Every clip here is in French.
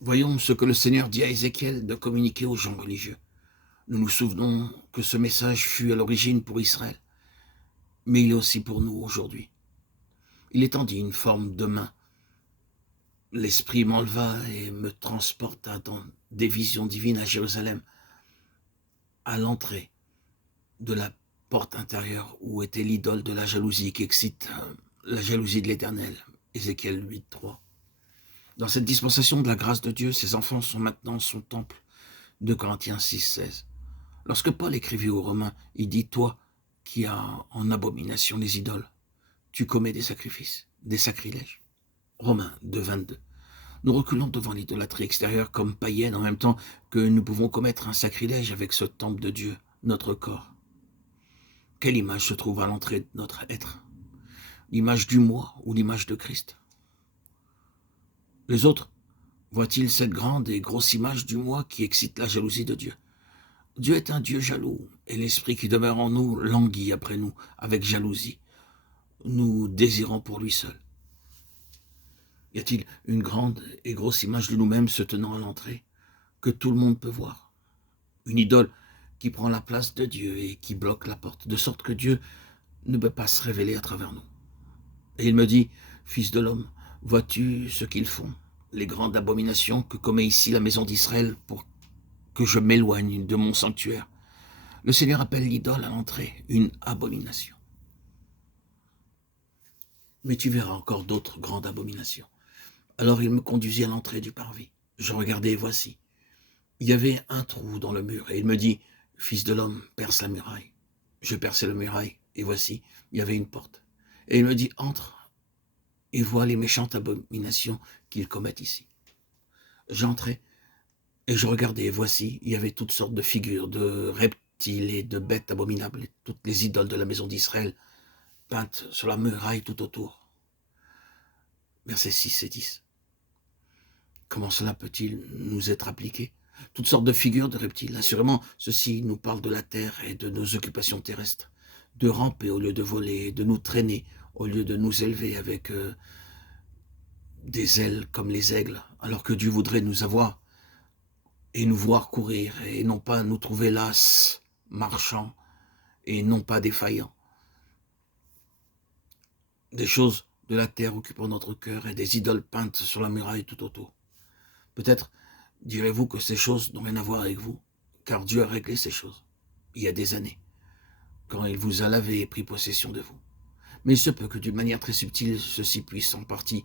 Voyons ce que le Seigneur dit à Ézéchiel de communiquer aux gens religieux. Nous nous souvenons que ce message fut à l'origine pour Israël, mais il est aussi pour nous aujourd'hui. Il étendit une forme de main. L'Esprit m'enleva et me transporta dans des visions divines à Jérusalem, à l'entrée de la porte intérieure où était l'idole de la jalousie qui excite la jalousie de l'Éternel. Ézéchiel 8:3. Dans cette dispensation de la grâce de Dieu, ses enfants sont maintenant son temple. 2 Corinthiens 6:16. Lorsque Paul écrivit aux Romains, il dit « Toi qui as en abomination les idoles, tu commets des sacrifices, des sacrilèges. » Romains 2:22. Nous reculons devant l'idolâtrie extérieure comme païenne en même temps que nous pouvons commettre un sacrilège avec ce temple de Dieu, notre corps. Quelle image se trouve à l'entrée de notre être? L'image du moi ou l'image de Christ? Les autres voient-ils cette grande et grosse image du moi qui excite la jalousie de Dieu? Dieu est un Dieu jaloux, et l'esprit qui demeure en nous languit après nous avec jalousie. Nous désirons pour lui seul. Y a-t-il une grande et grosse image de nous-mêmes se tenant à l'entrée, que tout le monde peut voir? Une idole qui prend la place de Dieu et qui bloque la porte, de sorte que Dieu ne peut pas se révéler à travers nous. Et il me dit, « Fils de l'homme, vois-tu ce qu'ils font, les grandes abominations que commet ici la maison d'Israël pour que je m'éloigne de mon sanctuaire ?» Le Seigneur appelle l'idole à l'entrée une abomination. Mais tu verras encore d'autres grandes abominations. Alors il me conduisit à l'entrée du parvis. Je regardai et voici, il y avait un trou dans le mur, et il me dit, « Fils de l'homme, perce la muraille. » Je perçai la muraille, et voici, il y avait une porte. Et il me dit, « Entre et vois les méchantes abominations qu'ils commettent ici. » J'entrai, et je regardai, et voici, il y avait toutes sortes de figures, de reptiles et de bêtes abominables, et toutes les idoles de la maison d'Israël, peintes sur la muraille tout autour. Versets 6 et 10. Comment cela peut-il nous être appliqué? Toutes sortes de figures de reptiles. Assurément, ceci nous parle de la terre et de nos occupations terrestres. De ramper au lieu de voler, de nous traîner au lieu de nous élever avec des ailes comme les aigles, alors que Dieu voudrait nous avoir et nous voir courir, et non pas nous trouver las, marchant, et non pas défaillants. Des choses de la terre occupant notre cœur et des idoles peintes sur la muraille tout autour. Peut-être direz-vous que ces choses n'ont rien à voir avec vous, car Dieu a réglé ces choses, il y a des années, quand il vous a lavé et pris possession de vous. Mais il se peut que d'une manière très subtile, ceci puisse en partie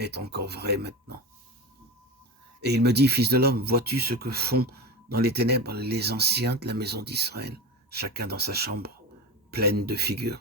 être encore vrai maintenant. Et il me dit, « Fils de l'homme, vois-tu ce que font dans les ténèbres les anciens de la maison d'Israël, chacun dans sa chambre, pleine de figures?